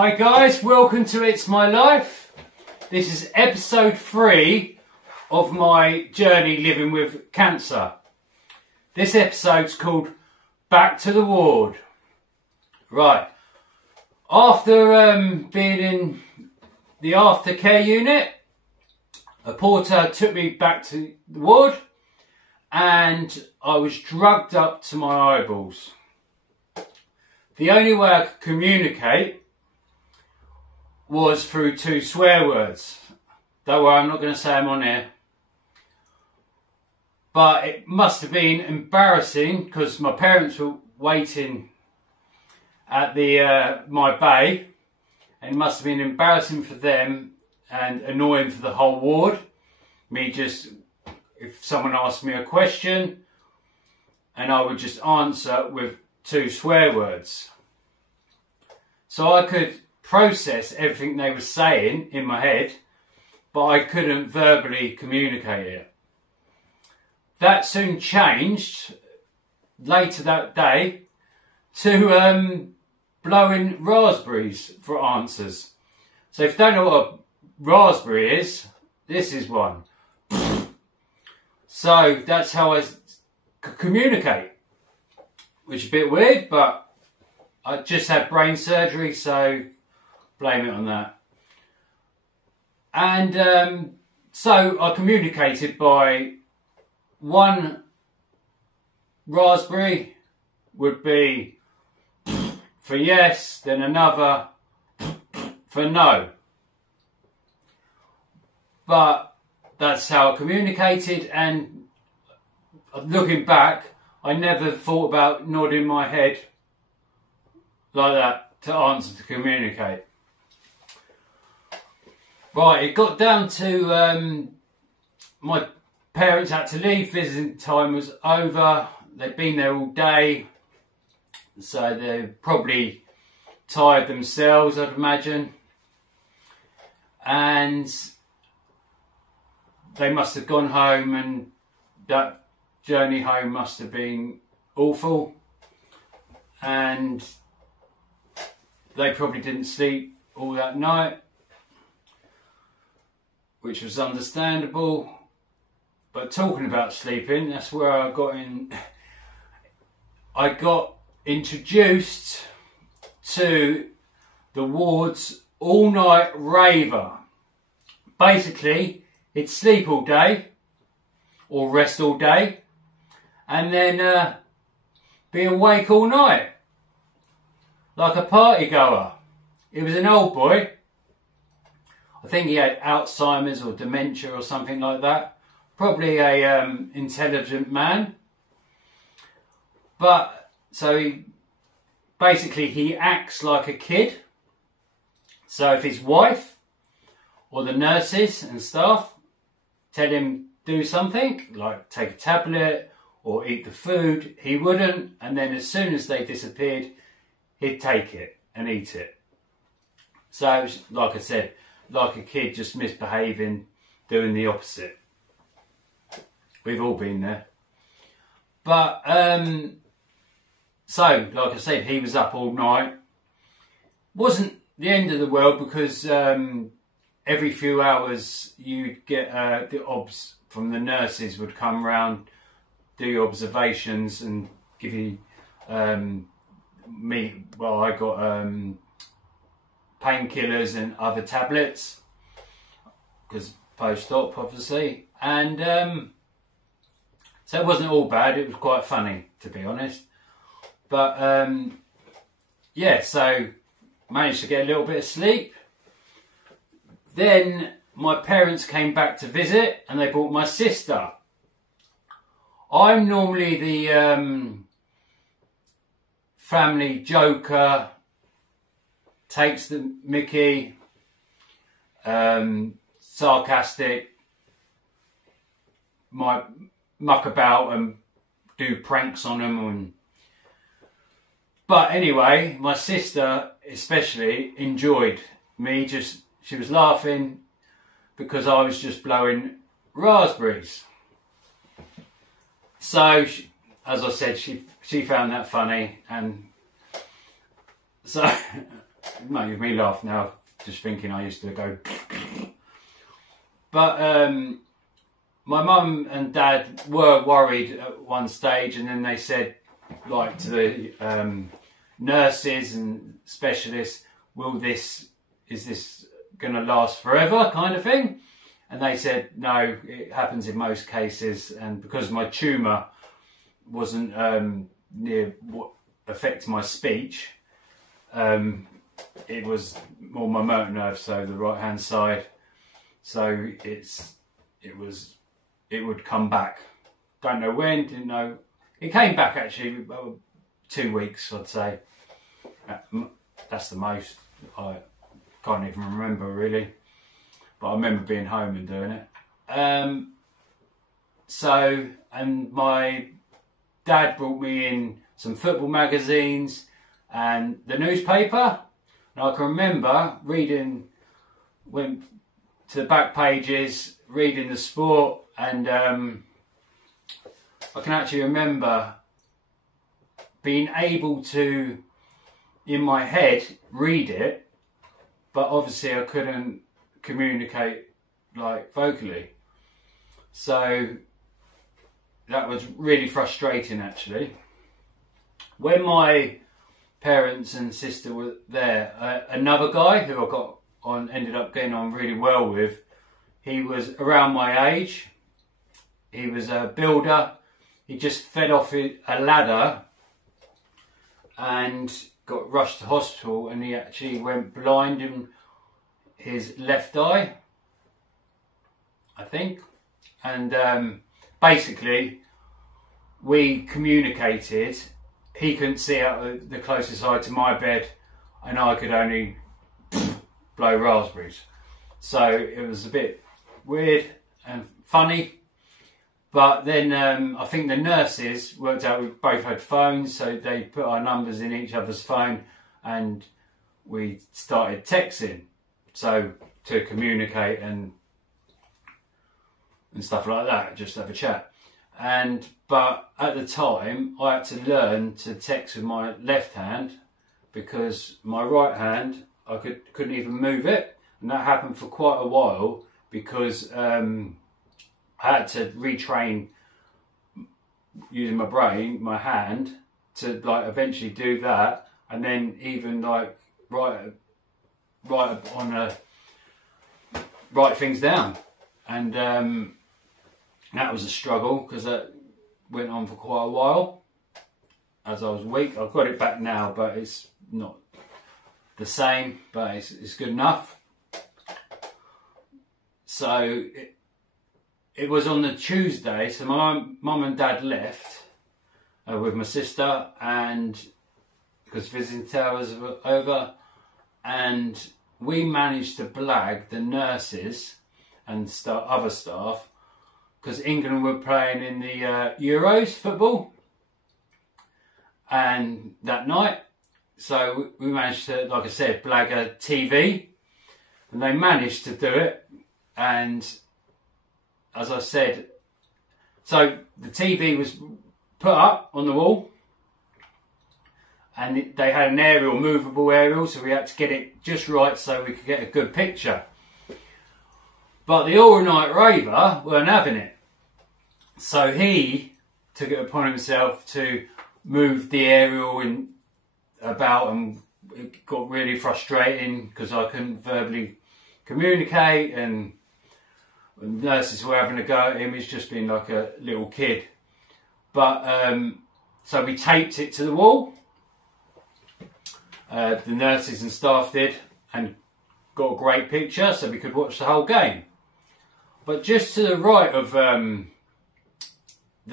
Hi guys, welcome to It's My Life. This is episode 3 of my journey living with cancer. This episode's called Back to the Ward. Right, after being in the aftercare unit, a porter took me back to the ward and I was drugged up to my eyeballs. The only way I could communicate was through 2 swear words. Don't worry, I'm not going to say them on here. But it must have been embarrassing because my parents were waiting at the my bay, and it must have been embarrassing for them and annoying for the whole ward. Me just, if someone asked me a question, and I would just answer with 2 swear words. So I could process everything they were saying in my head, but I couldn't verbally communicate it. That soon changed later that day to blowing raspberries for answers. So if you don't know what a raspberry is, this is one. So that's how I could communicate, which is a bit weird, but I just had brain surgery, so blame it on that. And so I communicated by one raspberry would be for yes, then another for no. But that's how I communicated, and looking back, I never thought about nodding my head like that to answer, to communicate. Right, it got down to my parents had to leave, visiting time was over. They'd been there all day, so they're probably tired themselves, I'd imagine. And they must have gone home, and that journey home must have been awful. And they probably didn't sleep all that night, which was understandable. But talking about sleeping, that's where I got in. I got introduced to the ward's all-night raver. Basically, he'd sleep all day, or rest all day, and then be awake all night, like a party goer. He was an old boy. I think he had Alzheimer's or dementia or something like that. Probably a intelligent man. But so he acts like a kid. So if his wife or the nurses and staff tell him do something, like take a tablet or eat the food, he wouldn't. And then as soon as they disappeared, he'd take it and eat it. So it was, like I said, like a kid just misbehaving, doing the opposite. We've all been there. But, so, like I said, he was up all night. Wasn't the end of the world, because every few hours you'd get the obs from the nurses would come round, do your observations and give you, I got painkillers and other tablets, because post-op obviously, and so it wasn't all bad. It was quite funny, to be honest. But yeah, so managed to get a little bit of sleep. Then my parents came back to visit and they brought my sister. I'm normally the family joker, takes the mickey, sarcastic, might muck about and do pranks on them. But anyway, my sister especially enjoyed me. She was laughing because I was just blowing raspberries. So, as I said, she found that funny, and so It makes me laugh now, just thinking I used to go. But my mum and dad were worried at one stage, and then they said, like, to the nurses and specialists, is this going to last forever, kind of thing? And they said, no, it happens in most cases, and because my tumour wasn't near what affected my speech, it was more my motor nerve, so the right hand side. So it would come back. Don't know when, didn't know. It came back actually about 2 weeks, I'd say. That's the most. I can't even remember really, but I remember being home and doing it. And my dad brought me in some football magazines and the newspaper. And I can remember went to the back pages, reading the sport, and I can actually remember being able to, in my head, read it, but obviously I couldn't communicate like vocally. So that was really frustrating actually. When my parents and sister were there, another guy who ended up getting on really well with, he was around my age. He was a builder. He just fell off a ladder and got rushed to hospital, and he actually went blind in his left eye, I think. And basically we communicated. He couldn't see out the closest side to my bed, and I could only blow raspberries. So it was a bit weird and funny. But then I think the nurses worked out we both had phones, so they put our numbers in each other's phone, and we started texting, so to communicate and stuff like that, just have a chat. But at the time I had to learn to text with my left hand, because my right hand I couldn't even move it, and that happened for quite a while, because I had to retrain using my brain, my hand, to like eventually do that, and then even like write things down, and that was a struggle, because that went on for quite a while as I was weak. I've got it back now, but it's not the same, but it's good enough. So it was on the Tuesday, so my mum and dad left with my sister, and because visiting hours were over, and we managed to blag the nurses and other staff, because England were playing in the Euros football and that night. So we managed to, like I said, blag a TV, and they managed to do it. And as I said, so the TV was put up on the wall, and they had an aerial, movable aerial, so we had to get it just right so we could get a good picture. But the All Night Raver weren't having it, so he took it upon himself to move the aerial about, and it got really frustrating because I couldn't verbally communicate, and nurses were having a go at him. He's just been like a little kid. But so we taped it to the wall. The nurses and staff did, and got a great picture so we could watch the whole game. But just to the right of the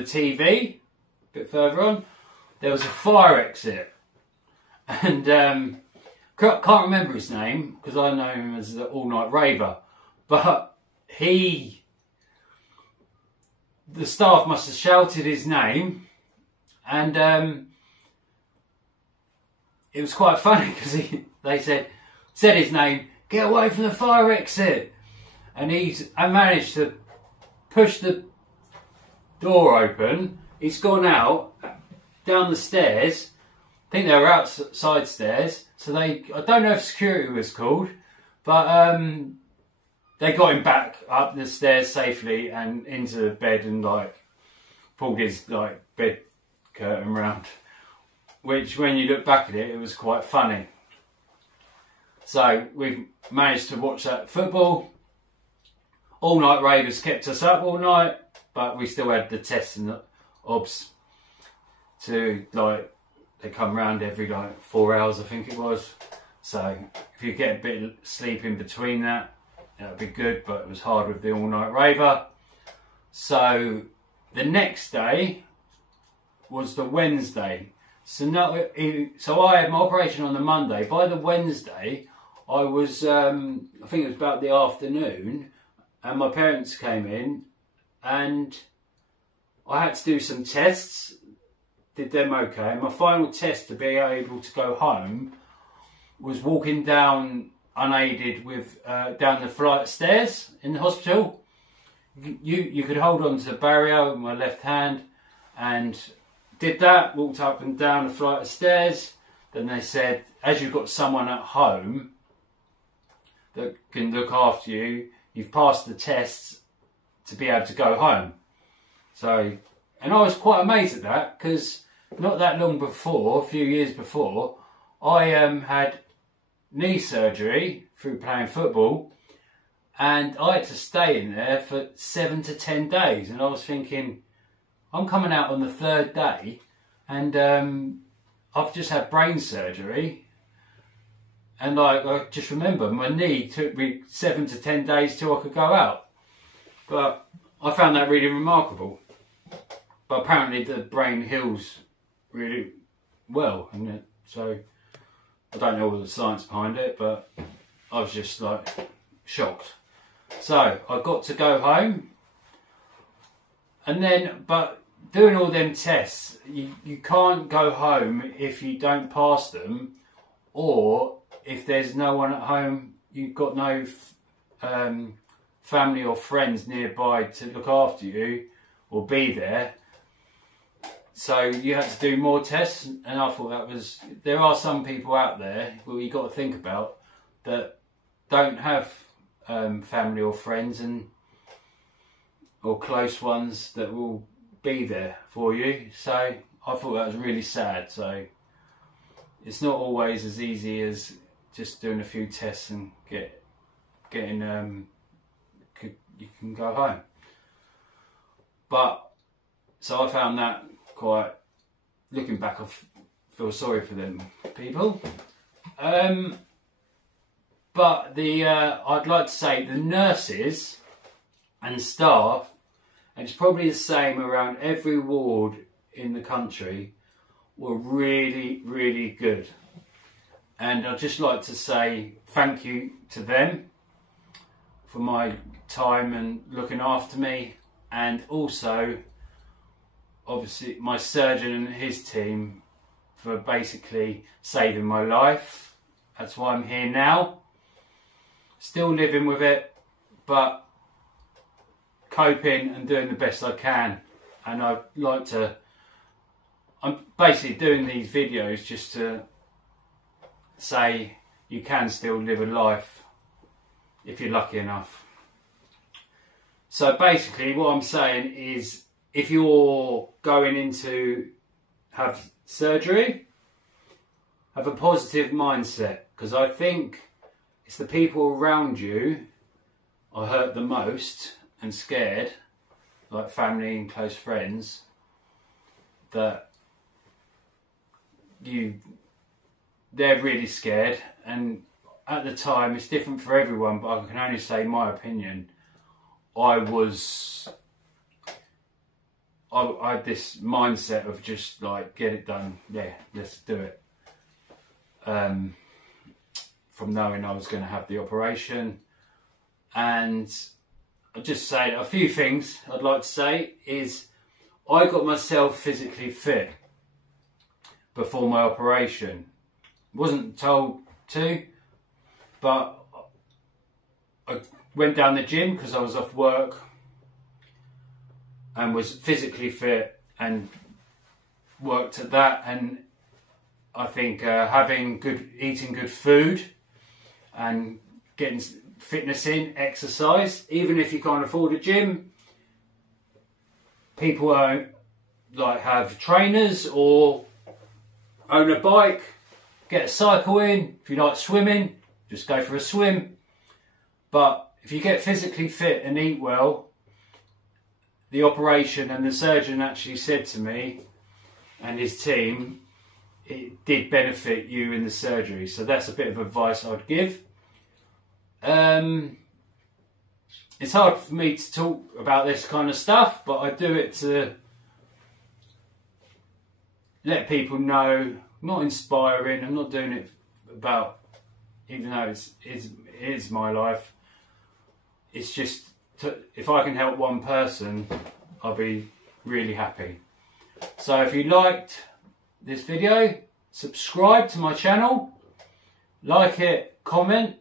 TV, a bit further on, there was a fire exit. And can't remember his name, because I know him as the All Night Raver. But the staff must have shouted his name, and it was quite funny, because they said his name, "Get away from the fire exit," and I managed to push the door open. He's gone out down the stairs, think they were outside stairs. So I don't know if security was called, but they got him back up the stairs safely and into the bed and like pulled his like bed curtain round. Which, when you look back at it, it was quite funny. So we've managed to watch that football. All Night Ravers kept us up all night, but we still had the tests and the obs to like, they come round every like 4 hours, I think it was. So if you get a bit of sleep in between that would be good, but it was hard with the All Night Raver. So the next day was the Wednesday. So I had my operation on the Monday. By the Wednesday, I was, I think it was about the afternoon, and my parents came in and I had to do some tests, did them okay. And my final test to be able to go home was walking down unaided with down the flight of stairs in the hospital. You could hold on to the barrier with my left hand, and did that, walked up and down a flight of stairs. Then they said, as you've got someone at home that can look after you, you've passed the tests to be able to go home. So, and I was quite amazed at that, because not that long before, a few years before, I had knee surgery through playing football, and I had to stay in there for 7 to 10 days. And I was thinking, I'm coming out on the 3rd day, and I've just had brain surgery. And like, I just remember my knee took me 7 to 10 days till I could go out. But I found that really remarkable. But apparently the brain heals really well, and so I don't know all the science behind it, but I was just like shocked. So I got to go home, and then, but doing all them tests, you can't go home if you don't pass them, or if there's no one at home, you've got no family or friends nearby to look after you or be there. So you had to do more tests, and I thought that was, there are some people out there who you got to think about that don't have family or friends or close ones that will be there for you. So I thought that was really sad. So it's not always as easy as just doing a few tests and getting you can go home. But so I found that quite, looking back, I feel sorry for them people. But I'd like to say the nurses and staff, and it's probably the same around every ward in the country, were really, really good. And I'd just like to say thank you to them for my time and looking after me, and also obviously my surgeon and his team for basically saving my life. That's why I'm here now. Still living with it, but coping and doing the best I can. And I'd like to, I'm basically doing these videos just to say you can still live a life if you're lucky enough. So basically what I'm saying is, if you're going in to have surgery, have a positive mindset, because I think it's the people around you are hurt the most and scared, like family and close friends, that they're really scared. And at the time, it's different for everyone, but I can only say my opinion. I had this mindset of just like, get it done, yeah, let's do it. From knowing I was going to have the operation. And I'll just say a few things I'd like to say is, I got myself physically fit before my operation. Wasn't told to, but I went down the gym because I was off work and was physically fit and worked at that, and I think eating good food and getting fitness in, exercise, even if you can't afford a gym, people like have trainers or own a bike, get a cycle in. If you like swimming, just go for a swim. But if you get physically fit and eat well, the operation and the surgeon actually said to me and his team, it did benefit you in the surgery. So that's a bit of advice I'd give. It's hard for me to talk about this kind of stuff, but I do it to let people know, not inspiring. I'm not doing it about, even though it is my life. It's just, if I can help one person, I'll be really happy. So if you liked this video, subscribe to my channel, like it, comment.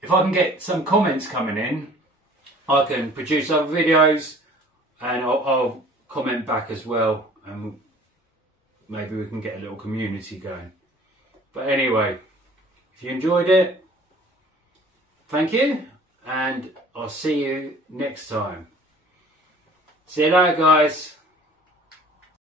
If I can get some comments coming in, I can produce other videos and I'll comment back as well, and maybe we can get a little community going. But anyway, if you enjoyed it, thank you, and I'll see you next time. See you later, guys.